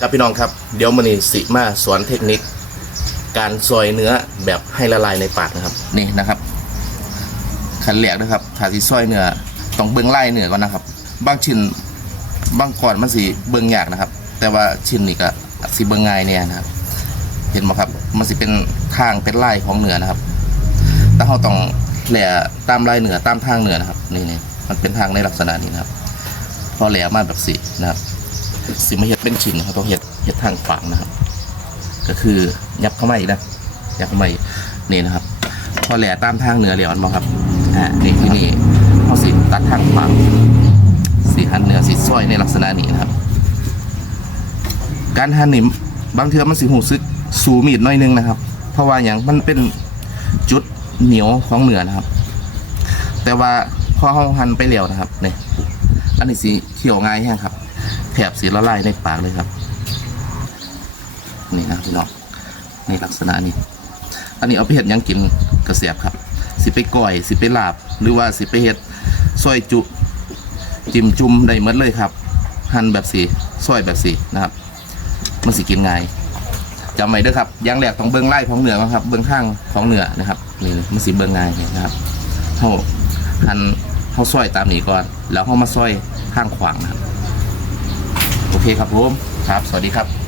ครับพี่น้องครับเดี๋ยวมันนี่สิมาสอนเทคนิค การซอยเนื้อแบบให้ละลายในปากนะครับ นี่นะครับขันแรกนะครับถ้าที่ซอยเนื้อต้องเบิ้งไล่เนื้อก่อนนะครับ บางชิ้นบางก่อนมันสิเบิ้งยากนะครับ แต่ว่าชิ้นนี้ก็สิเบิ้งง่ายเนี่ยนะครับ เห็นไหมครับ มันสิเป็นทางเป็นไล่ของเนื้อนะครับแต่เราต้องแหล่ตามไลายเหนือตามทางเหนือนะครับ นี่นี่มันเป็นทางในลักษณะนี้นะครับ พอแหล่มาแบบสีนะครับ สิมาเห็ดเป็นชิ้นเขาต้องเห็ดเห็ดทางขวางนะครับ ก็คือยับเข้ามาอีกนะยับเข้ามาอีกนี่นะครับ พอแหล่ตามทางเหนือเหลียวมันมาครับอ่านี่ที่นี่เขาสิตัดทางขวางสีหันเหนือสีซอยในลักษณะนี้นะครับ การหั่นนี่บางเทือมันสิหูซึกสูมีดหน้อยนึงนะครับ เพราะว่าอย่างมันเป็นจุดเหนียวของเนื้อนะครับ แต่ว่าพอเขาหั่นไปแล้วนะครับเนี่ยอันนี้สีเขียวง่ายแห้งครับ ถบสีละลายในปากเลยครับ นี่นะพี่น้องในลักษณะนี้ อันนี้เอาไปเห็ดยังกินกระเสียบครับ สิไปก่อย สิไปลาบ หรือว่าสิไปเห็ดซอยจุ จิ้มจุ่มได้หมดเลยครับ หั่นแบบสีซอยแบบสีนะครับ มันสิกินง่ายจำไว้เด้อครับอย่างแรกต้องเบิ้องไล่ของเหนือก่อนครับ เบิ้องข้างของเหนือนะครับนี่มันสิเบิ้งง่ายนะครับเท่าหั่นเขาซอยตามนี้ก่อน แล้วเขามาซอยข้างขวางนะครับ เคครับผมครับ สวัสดีครับ